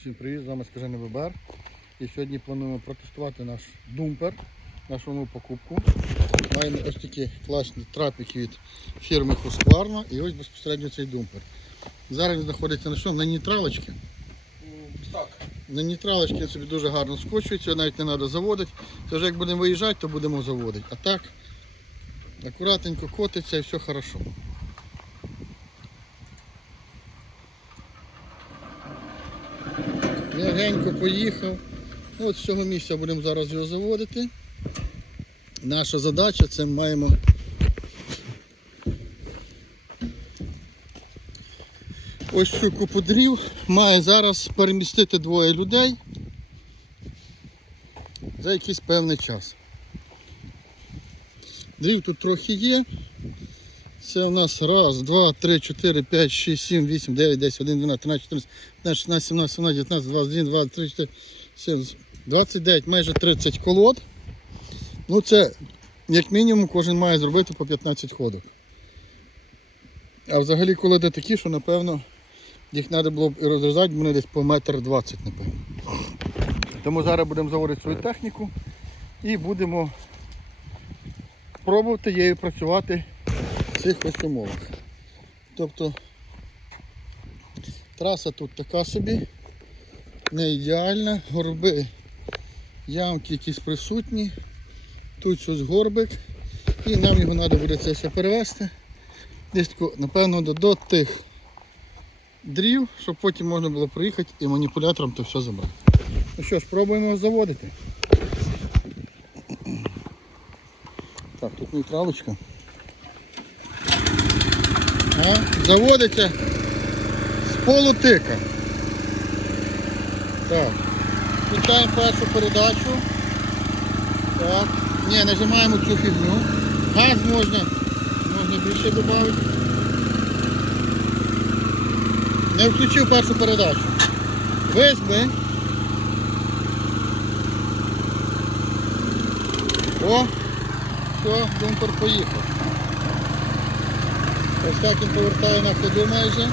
Всім привіт, з вами Скажений ВБР. І сьогодні плануємо протестувати наш думпер, нашу нову покупку. Маємо ось такі класні трапики від фірми Husqvarna і ось безпосередньо цей думпер. Зараз він знаходиться на що? На нейтралочці. Так. На нейтралочці він собі дуже гарно скочується, його навіть не треба заводити. Це вже як будемо виїжджати, то будемо заводити. А так, акуратненько котиться і все хорошо. Поїхав. От з цього місця будемо зараз його заводити. Наша задача це маємо ось цю купу дрів має зараз перемістити двоє людей за якийсь певний час. Дрів тут трохи є. Це у нас раз, два, три, чотири, п'ять, шість, сім, вісім, дев'ять, десять, один, дванадцять, тринадцять, чотирнадцять, п'ятнадцять, шістнадцять, сімнадцять, сімнадцять, дев'ятнадцять, двадцять один, двадцять три, чотири, сім, двадцять дев'ять, майже 30 колод. Ну це як мінімум кожен має зробити по 15 ходок. А взагалі колоди такі, що напевно їх треба було б і розрізати, вони десь по метр двадцять, напевно. Тому зараз будемо заводити свою техніку і будемо пробувати її працювати цих ось. Тобто траса тут така собі, не ідеальна, горби, ямки якісь присутні, тут щось горбик, і нам його треба буде це все перевести. Десь тако, напевно до, до тих дрів, щоб потім можна було приїхати і маніпулятором то все забрати. Ну що ж, пробуємо заводити. Так, тут нейтралочка. А, заводиться з полутика. Так. Включаємо першу передачу. Так. Ні, нажимаємо цю фігню. Газ можна, можна більше додати. Не включив першу передачу. Визьми. О, все, бумпер поїхав. Він повертає на ходу майже.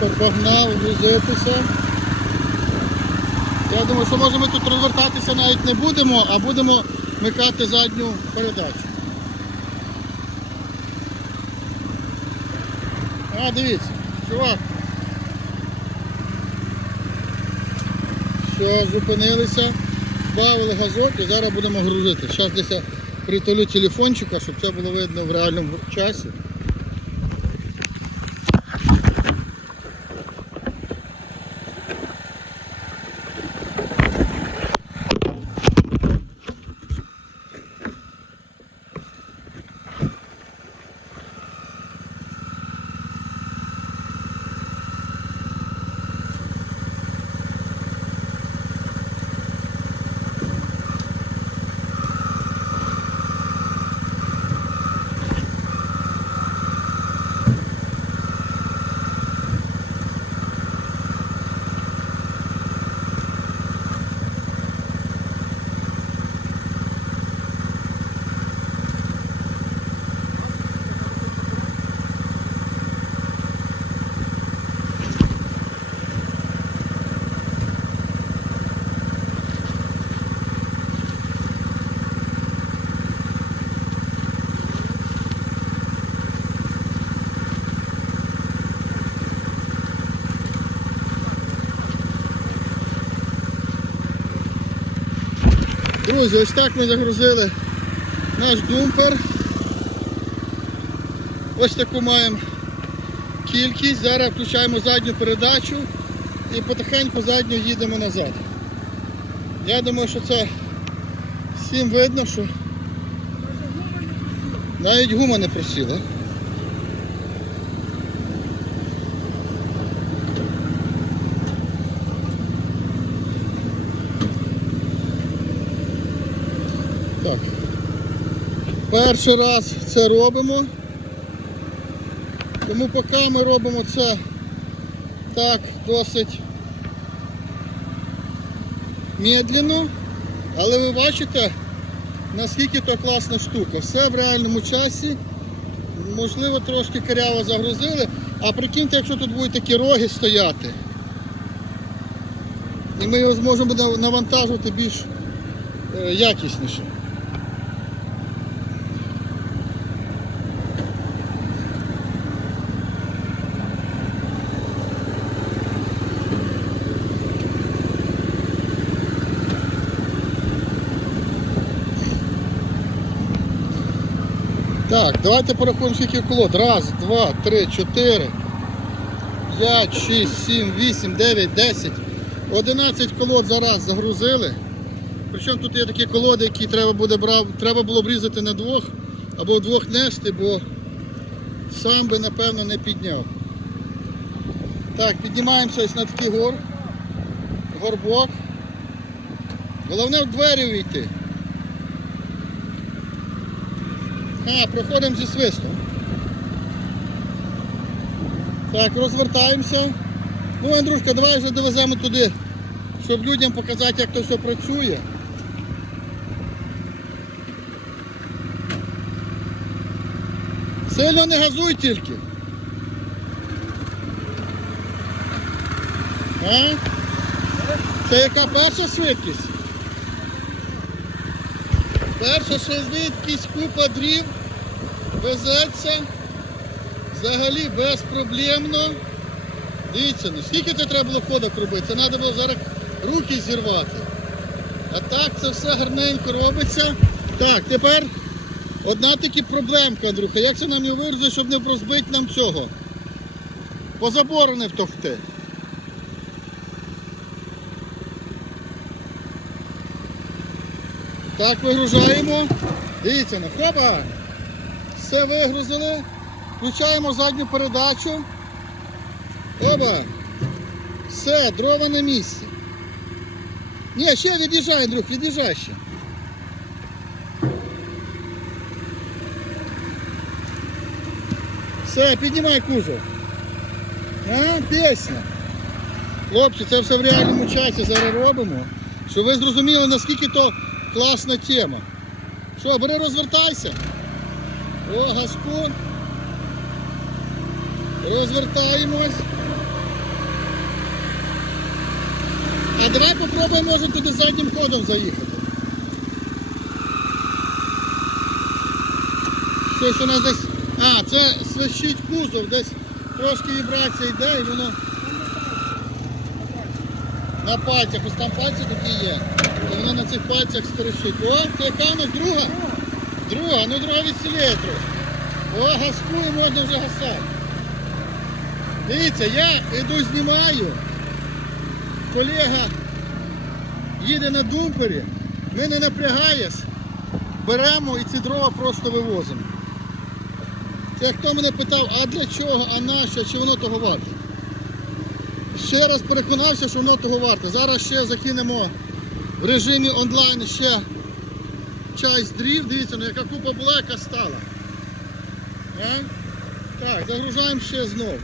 Бумпер погнав, грузитися. Я думаю, що може ми тут розвертатися навіть не будемо, а будемо вмикати задню передачу. А, дивіться, чувак. Все, зупинилися, збавили газок і зараз будемо грузити. Зараз десь я притулю телефончика, щоб це було видно в реальному часі. Друзі, ось так ми загрузили наш думпер. Ось таку маємо кількість. Зараз включаємо задню передачу і потихеньку задню їдемо назад. Я думаю, що це всім видно, що навіть гума не просіла. Так. Перший раз це робимо. Тому поки ми робимо це так досить медленно, але ви бачите, наскільки то класна штука. Все в реальному часі. Можливо, трошки коряво загрузили, а прикиньте, якщо тут будуть такі роги стояти. І ми його зможемо нав- навантажувати більш е, якісніше. Так, давайте порахуємо скільки колод. Раз, два, три, чотири, п'ять, шість, сім, вісім, дев'ять, десять. Одинадцять колод зараз загрузили. Причому тут є такі колоди, які треба, буде брав, треба було б різати на двох або вдвох нести, бо сам би напевно не підняв. Так, піднімаємося на такий гор. Горбок. Головне в двері увійти. А, проходимо зі свистом. Так, розвертаємося. Ну, Андрюшка, давай вже довеземо туди, щоб людям показати, як то все працює. Сильно не газуй тільки. А? Це яка перша швидкість? Перша швидкість, купа дрів, везеться взагалі безпроблемно. Дивіться, ну скільки це треба було ходок робити? Це треба було зараз руки зірвати. А так це все гарненько робиться. Так, тепер одна таки проблемка, Андрюха. Як це нам його вирізати, щоб не розбити нам цього? По не втовкти. Так, вигружаємо. Дивіться, ну хоба. Все вигрузили. Включаємо задню передачу. Оба. Все, дрова на місці. Ні, ще від'їжджай, Андрюх, від'їжджай ще. Все, піднімай кузов. А, пісня. Хлопці, це все в реальному часі зараз робимо. Щоб ви зрозуміли, наскільки то класна тема. Що, бери розвертайся. О, газку. Розвертаємось. А давай попробуємо, може туди заднім ходом заїхати. Щось у нас десь... А, це свищить кузов, десь трошки вібрація йде і воно на пальцях, ось там пальці такі є. І воно на цих пальцях стерещить. О, це яка друга? Друга, ну друга відсіліє трохи. О, газкує, можна вже гасати. Дивіться, я йду знімаю. Колега їде на думпері, ми не напрягаясь, беремо і ці дрова просто вивозимо. Це хто мене питав, а для чого, а нащо, чи воно того варте? Ще раз переконався, що воно того варте. Зараз ще закинемо в режимі онлайн ще часть дрів. Дивіться, ну яка купа була, яка стала. А? Так, загружаємо ще знову.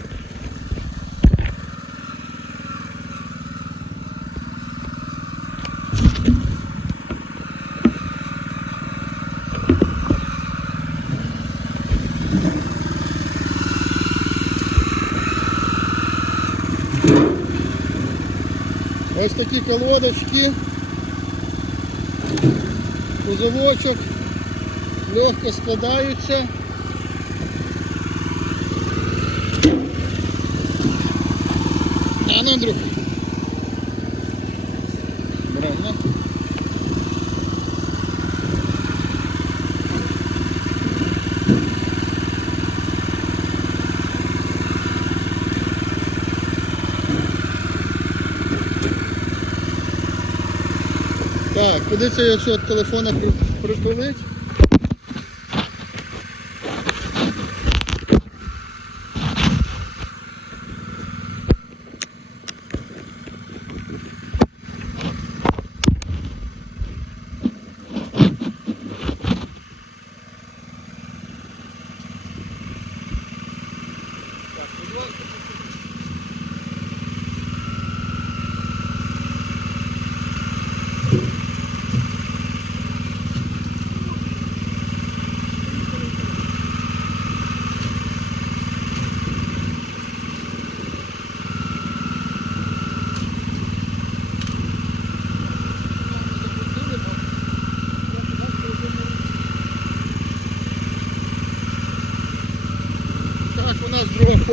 Ось такі колодочки, Кузовочок, легко складаються. А ну, Андрюх. Правильно. Так, куди це я що телефона при- притулить?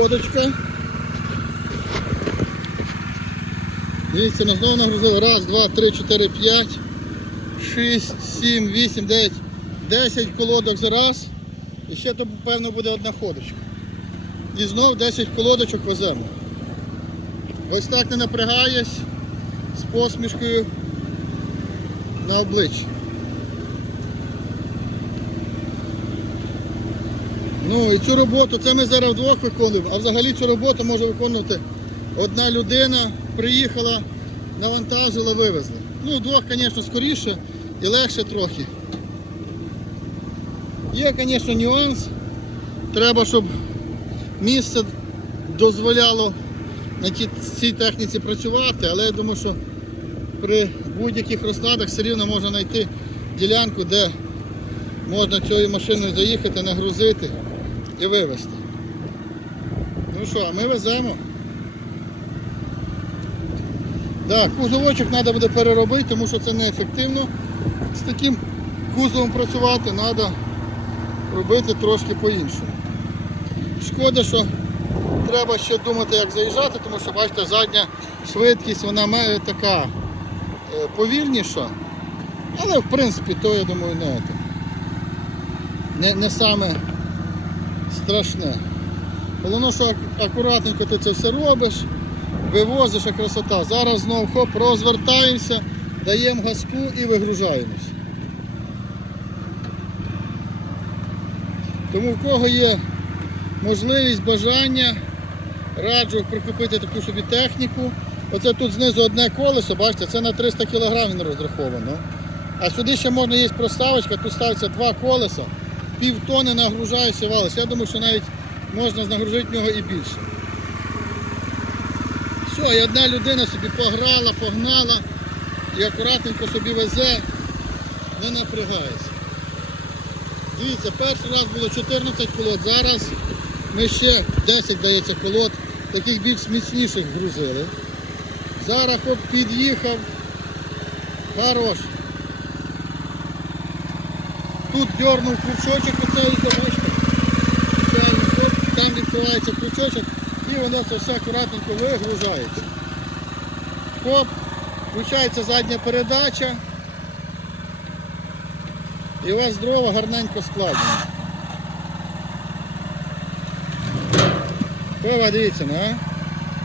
Нас. Дивіться, ми знову нагрузили. Раз, два, три, чотири, п'ять, шість, сім, вісім, дев'ять, десять колодок за раз. І ще то, певно, буде одна ходочка. І знов 10 колодочок веземо. Ось так не напрягаюсь з посмішкою на обличчі. Ну і цю роботу, це ми зараз вдвох виконуємо, а взагалі цю роботу може виконувати одна людина, приїхала, навантажила, вивезла. Ну, вдвох, звісно, скоріше і легше трохи. Є, звісно, нюанс. Треба, щоб місце дозволяло на цій техніці працювати, але я думаю, що при будь-яких розкладах все рівно можна знайти ділянку, де можна цією машиною заїхати, нагрузити і вивезти. Ну що, а ми веземо. Так, кузовочок треба буде переробити, тому що це неефективно. З таким кузовом працювати треба робити трошки по-іншому. Шкода, що треба ще думати, як заїжджати, тому що бачите, задня швидкість вона ме- така е, повільніша. Але в принципі то я думаю не, не, не саме страшне. Головне, що акуратненько ти це все робиш, вивозиш, а красота. Зараз знову хоп, розвертаємося, даємо газку і вигружаємось. Тому в кого є можливість, бажання, раджу прикупити таку собі техніку. Оце тут знизу одне колесо, бачите, це на 300 кг розраховано. А сюди ще можна є проставочка, тут ставиться два колеса, пів тони нагружаєшся валиш. Я думаю, що навіть можна нагрузити в нього і більше. Все, і одна людина собі пограла, погнала і акуратненько собі везе, не напрягається. Дивіться, перший раз було 14 колод, зараз ми ще 10, здається, колод, таких більш міцніших грузили. Зараз хоп під'їхав. Хорош. Тут дернув крючочок оцей, бачите. Там, відкривається крючочок і воно це все акуратненько вигружається. Хоп, включається задня передача. І у вас дрова гарненько складені. Пова, дивіться, ну а?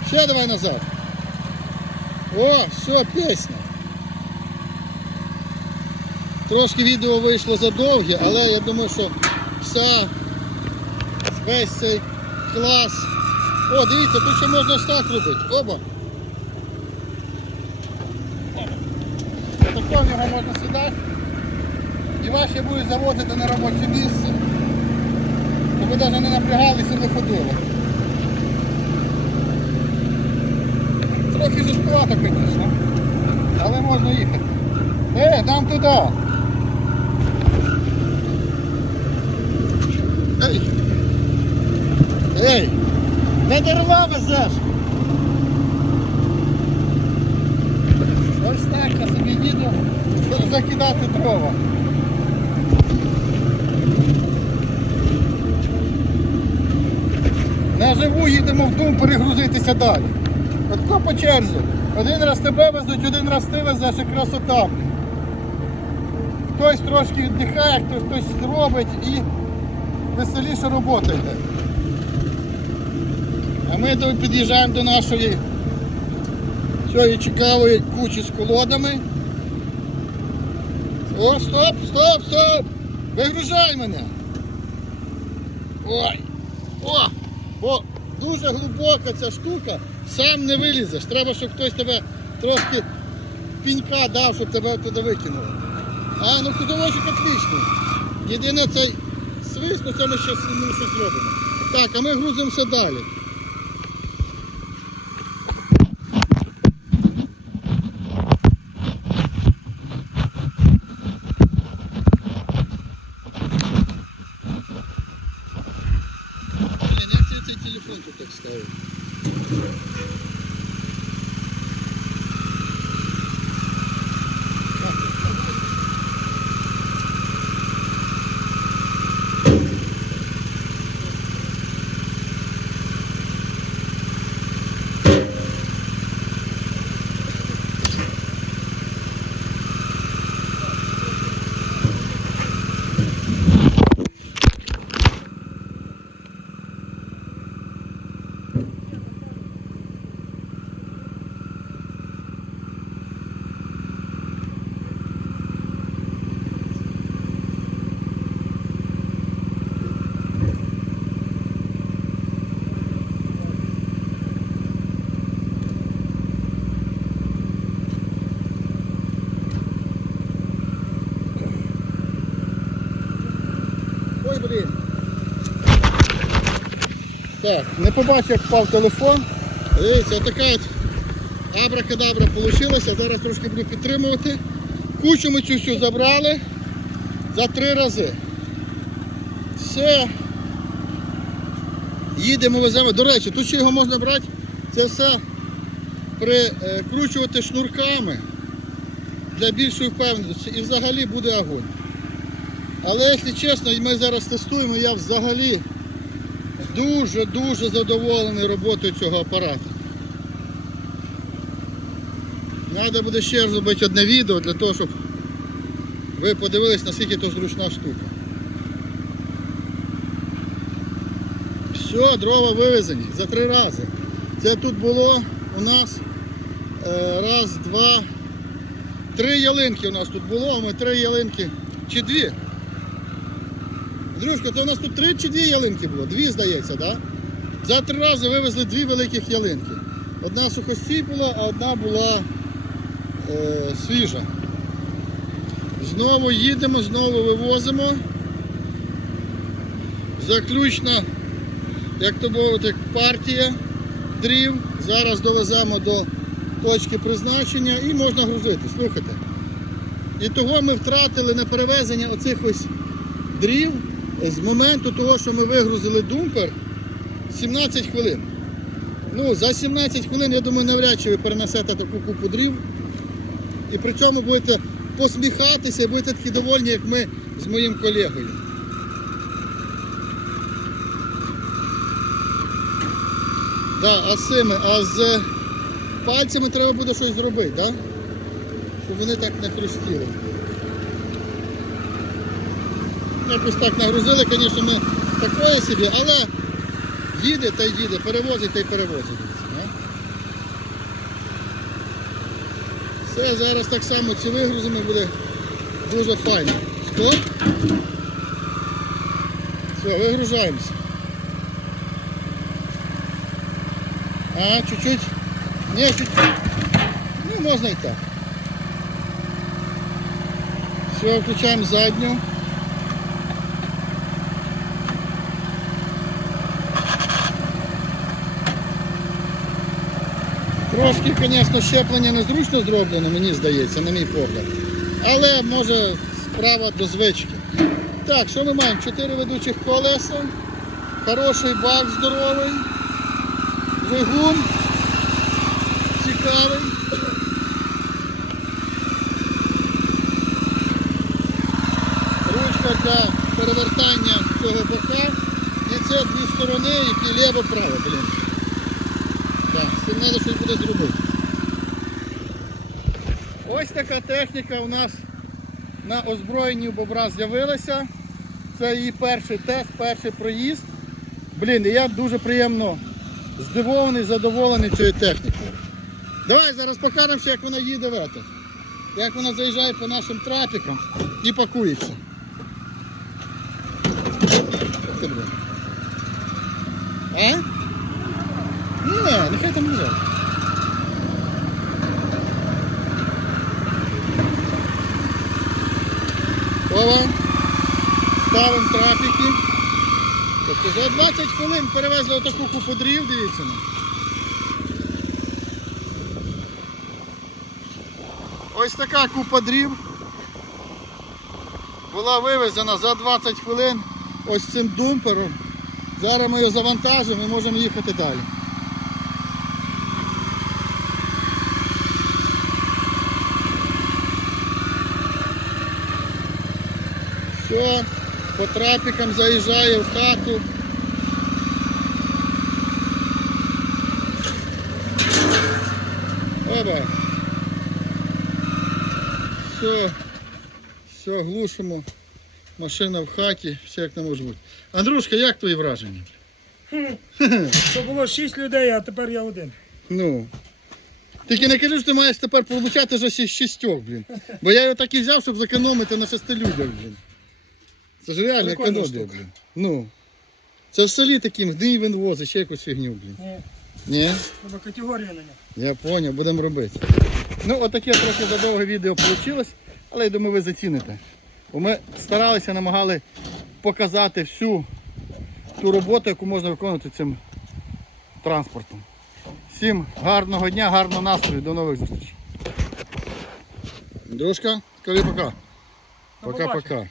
Ще давай назад. О, все, пісня. Трошки відео вийшло задовге, але я думаю, що вся весь цей клас. О, дивіться, тут ще можна ось так робити. Оба. Отако в нього можна сідати. І вас ще будуть завозити на робоче місце. Щоб ви навіть не напрягалися не ходили. Трохи жорсткувато, звісно. Але можна їхати. Е, нам туди. Ей! Ей! Не дарма везеш! Ось так я собі їду закидати дрова. Наживу їдемо в дум перегрузитися далі. От тако по черзі. Один раз тебе везуть, один раз ти везеш і красота. Хтось трошки віддихає, хтось, хтось робить і веселіше робота йде. А ми під'їжджаємо до нашої цієї цікавої кучі з колодами. О, стоп, стоп, стоп! Вигружай мене! Ой! О! Бо дуже глибока ця штука, сам не вилізеш. Треба, щоб хтось тебе трошки пінька дав, щоб тебе туди викинуло. А, ну кузовочок отличний. Єдине цей свист, ну це ми ще ну, щось зробимо. Так, а ми грузимося далі. щось тут так ставив. Ой, блін. Так, не побачив, як впав телефон. Дивіться, така от абракадабра вийшла. Зараз трошки буду підтримувати. Кучу ми цю всю забрали за три рази. Все. Їдемо, веземо. До речі, тут ще його можна брати. Це все прикручувати шнурками для більшої впевненості і взагалі буде огонь. Але якщо чесно, ми зараз тестуємо, я взагалі дуже-дуже задоволений роботою цього апарату. Треба буде ще зробити одне відео для того, щоб ви подивились, наскільки це зручна штука. Все, дрова вивезені за три рази. Це тут було у нас е, раз, два, три ялинки у нас тут було, а ми три ялинки чи дві. Андрюшка, це у нас тут три чи дві ялинки було? Дві, здається, так? За три рази вивезли дві великих ялинки. Одна сухостій була, а одна була е, свіжа. Знову їдемо, знову вивозимо. Заключна, як то мовити, партія дрів. Зараз довеземо до точки призначення і можна грузити. Слухайте. І того ми втратили на перевезення оцих ось дрів з моменту того, що ми вигрузили думпер 17 хвилин. Ну, за 17 хвилин, я думаю, навряд чи ви перенесете таку купу дрів. І при цьому будете посміхатися і будете такі довольні, як ми з моїм колегою. Да, а з цими, а з пальцями треба буде щось зробити, да? щоб вони так не хрустіли. Якось так нагрузили, звісно, ми такої собі, але їде та й їде, перевозить та й перевозить. Все, зараз так само ці вигрузами буде дуже файно. Стоп. Все, вигружаємося. А, чуть-чуть. Ні, чуть-чуть. Ну, можна і так. Все, включаємо задню. Трошки, звісно, щеплення незручно зроблено, мені здається, на мій погляд. Але може справа до звички. Так, що ми маємо? Чотири ведучих колеса, хороший бак здоровий, двигун цікавий. Ручка для перевертання цього бока. І це дві сторони, які ліво-право, блін. Так, з цим треба щось буде зробити. Ось така техніка у нас на озброєнні бобра з'явилася. Це її перший тест, перший проїзд. Блін, я дуже приємно здивований, задоволений цією технікою. Давай зараз покажемо, як вона їде в ето. Як вона заїжджає по нашим трафікам і пакується. А? Ні, нехай там лежать. Ова. Ставимо трафіки. Тобто за 20 хвилин перевезли отаку купу дрів, дивіться. Ось така купа дрів була вивезена за 20 хвилин ось цим думпером Зараз ми його завантажимо і можемо їхати далі. Все, по трапікам заїжджає в хату. Оба. Все, все, глушимо. Машина в хаті, все як не може бути. Андрушка, як твої враження? Що було 6 людей, а тепер я один. Ну. Тільки не кажи, що ти маєш тепер получати вже шість- шістьох, блін. Бо я його так і взяв, щоб зекономити на шести людях, блін. Це ж реально Прикольна економія, штука. блін. Ну. Це в селі таким, гний він возить, ще якусь фігню, блін. Ні, Ні? треба категорію на нього. Я поняв, будемо робити. Ну, отаке трохи задовге відео вийшло, але я думаю, ви заціните. Бо ми старалися, намагали показати всю ту роботу, яку можна виконувати цим транспортом. Всім гарного дня, гарного настрою, до нових зустрічей. Дружка, кажи пока. Пока-пока.